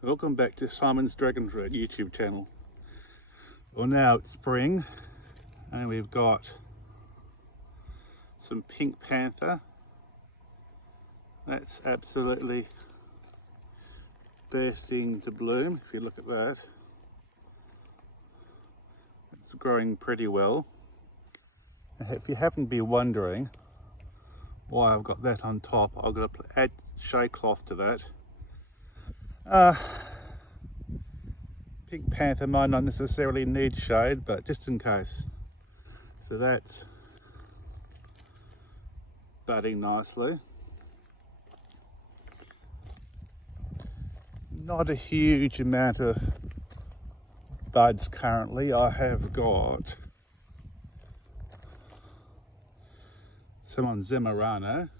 Welcome back to Simon's Dragon Fruit YouTube channel. Well, now it's spring and we've got some pink panther. That's absolutely bursting to bloom. If you look at that, it's growing pretty well. If you happen to be wondering why I've got that on top, I've got to add shade cloth to that. Pink panther might not necessarily need shade, but just in case. So that's budding nicely. Not a huge amount of buds currently. I have got some on Zamorano.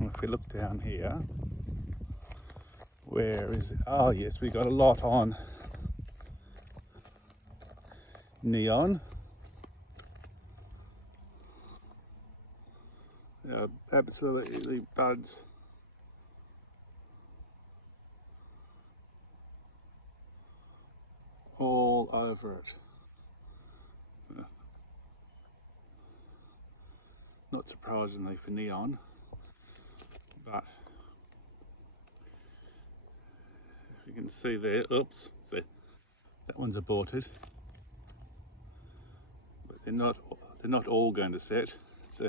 If we look down here, where is it? Oh yes, we got a lot on neon. Absolutely buds. All over it. Not surprisingly for neon, but if you can see there, oops, see, that one's aborted. But they're not all going to set. See,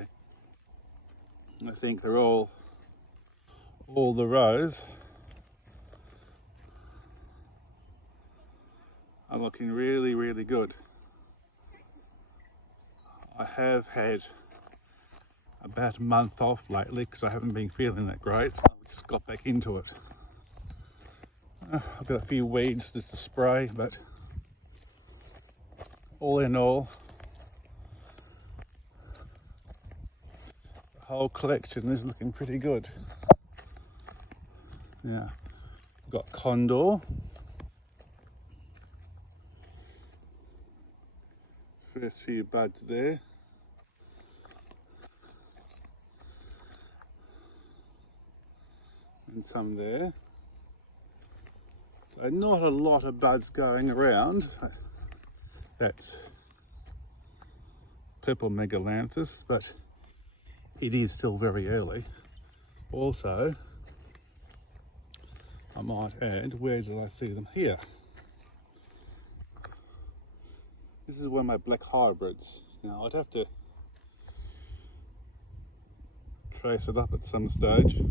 I think they're all the rows are looking really good. I have had about a month off lately because I haven't been feeling that great, so I just got back into it. I've got a few weeds just to spray, but all in all, the whole collection is looking pretty good. Now, we've got condor. First few buds there. And some there. So not a lot of buds going around. That's purple megalanthus, but it is still very early. Also, I might add, where did I see them? Here. This is one of my black hybrids. Now I'd have to trace it up at some stage.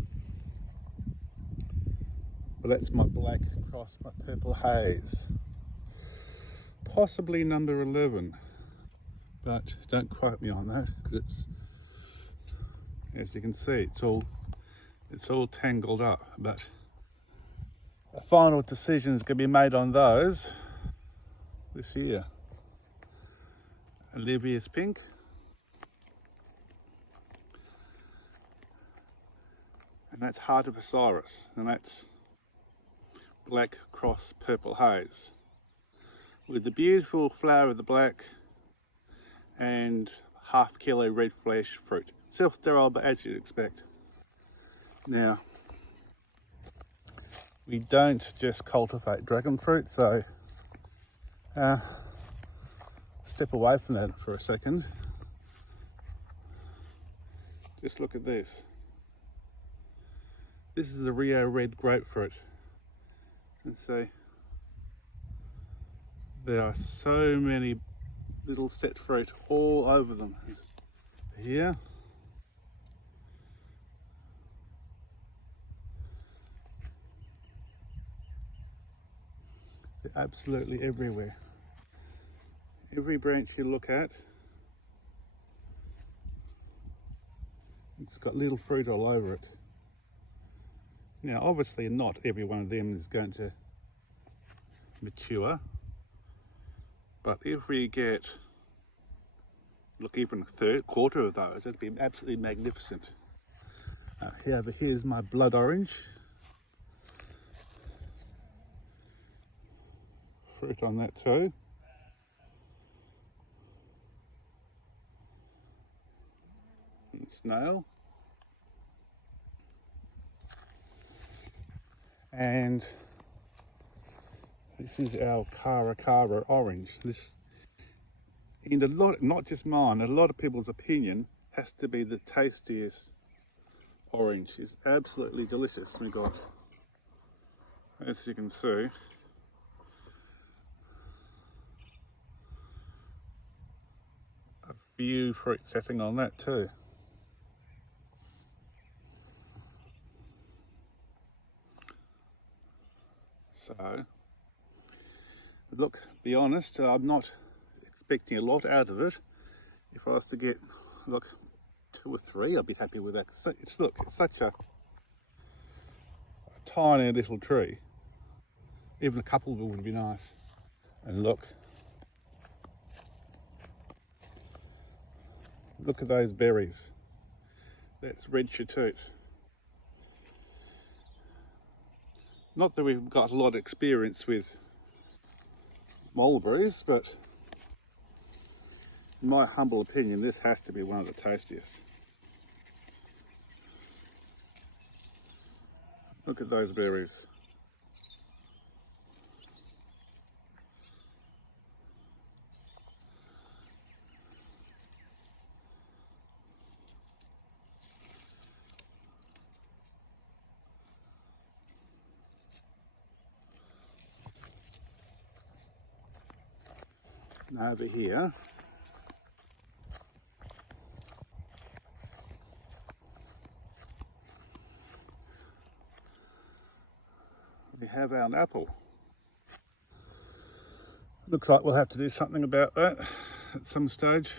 But that's my black across my purple haze. Possibly number 11, but don't quote me on that because it's, as you can see, it's all tangled up. But a final decision is going to be made on those this year. Olivia's pink. And that's Heart of Osiris, and that's black cross purple haze with the beautiful flower of the black and half kilo red flesh fruit. Self-sterile, but as you'd expect. Now, we don't just cultivate dragon fruit, so step away from that for a second. Just look at this. This is the Rio red grapefruit. And see, there are so many little set fruit all over them. Here. They're absolutely everywhere. Every branch you look at, it's got little fruit all over it. Now obviously not every one of them is going to mature, but if we get, look, even a third, quarter of those, it'd be absolutely magnificent. Here's my blood orange. fruit on that too. And snail. And this is our Cara orange. This, in a lot, not just mine, a lot of people's opinion, has to be the tastiest orange. It's absolutely delicious. We got, as you can see, a few fruit setting on that too. So, look, be honest, I'm not expecting a lot out of it. If I was to get, look, 2 or 3, I'd be happy with that. It's, look, it's such a tiny little tree. Even a couple of them would be nice. And look at those berries. That's red chatoot. Not that we've got a lot of experience with mulberries, but in my humble opinion, this has to be one of the tastiest. Look at those berries. And over here, we have our apple. Looks like we'll have to do something about that at some stage.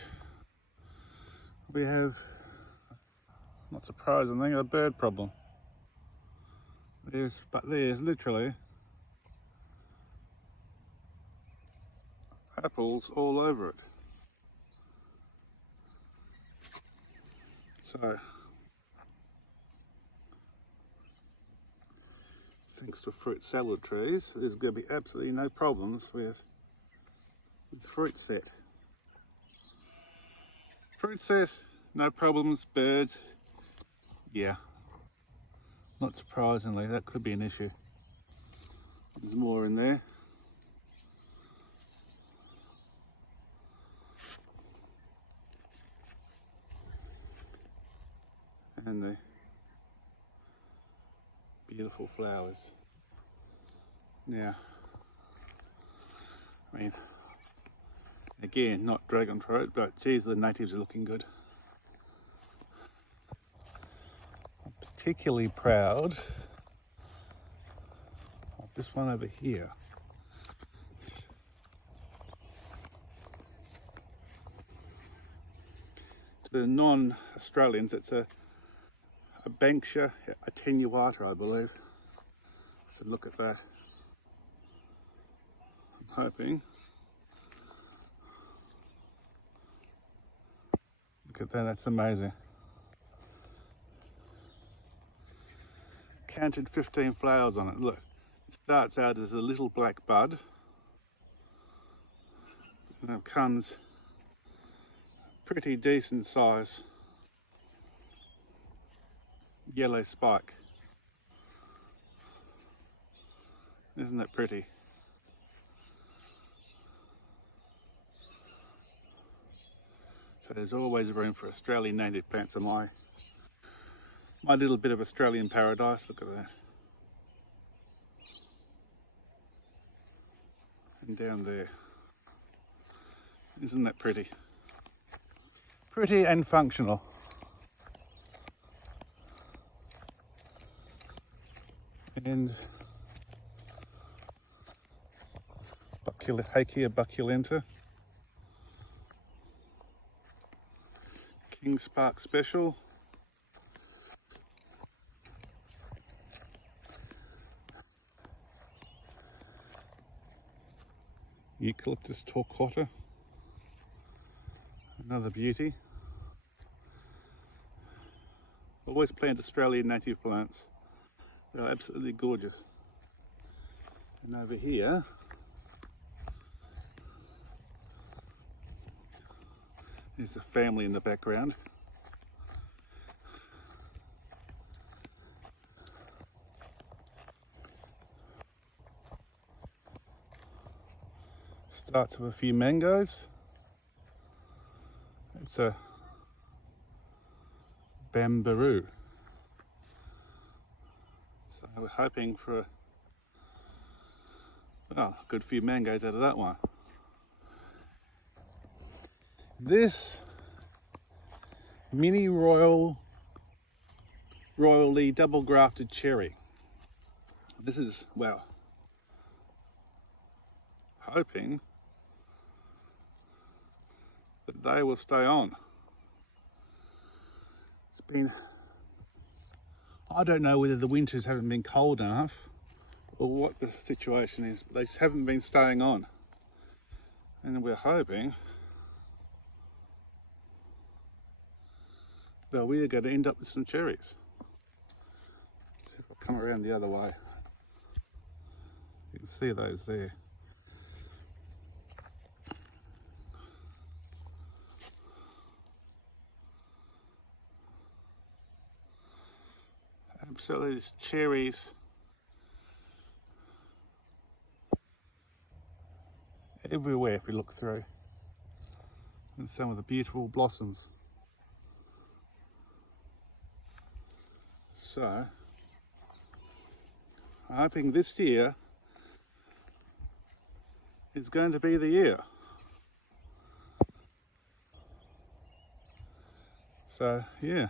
We have, not surprisingly, a bird problem. There's literally apples all over it. So, thanks to fruit salad trees, there's going to be absolutely no problems with fruit set. Fruit set, no problems. Birds, yeah. Not surprisingly, that could be an issue. There's more in there. And the beautiful flowers. Now, I mean, again, not dragon fruit, but geez, the natives are looking good. I'm particularly proud of this one over here. To the non-Australians, it's a Banksia attenuata, I believe. So look at that. I'm hoping. Look at that, that's amazing. Counted 15 flowers on it. Look, it starts out as a little black bud. And it comes pretty decent size yellow spike. Isn't that pretty? So there's always room for Australian native plants in my little bit of Australian paradise. Look at that. And down there. Isn't that pretty? Pretty and functional. And Hakea bucculenta. King Spark Special. Eucalyptus torquata. Another beauty. Always plant Australian native plants. They're absolutely gorgeous. And over here, There's the family in the background. Starts with a few mangoes. It's a bamboo. So we're hoping for a good few mangoes out of that one. This mini royally double grafted cherry. This is, well, hoping that they will stay on. It's been, I don't know whether the winters haven't been cold enough or what the situation is, but they just haven't been staying on. And we're hoping that we're going to end up with some cherries. See if I come around the other way. You can see those there. Absolutely, there's cherries everywhere if you look through. And some of the beautiful blossoms. So, I'm hoping this year is going to be the year. So, yeah,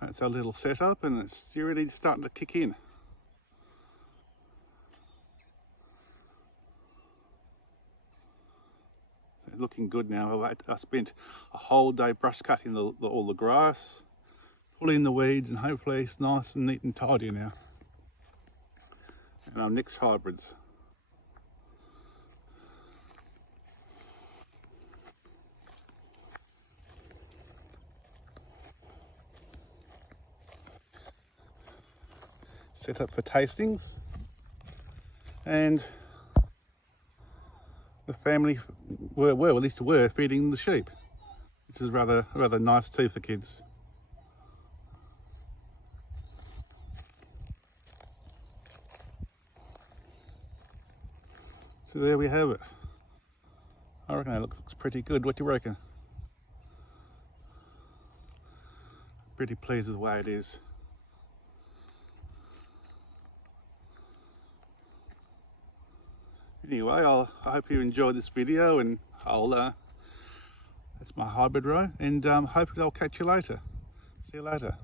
that's our little setup, and it's really starting to kick in. Looking good now. I spent a whole day brush cutting all the grass, pulling the weeds, and hopefully it's nice and neat and tidy now. And our next hybrids. Set up for tastings, and the family at least were feeding the sheep. This is rather nice too for kids. So there we have it. I reckon that looks pretty good. What do you reckon? Pretty pleased with the way it is. Anyway, I hope you enjoyed this video, and that's my hybrid row, and hopefully I'll catch you later. See you later.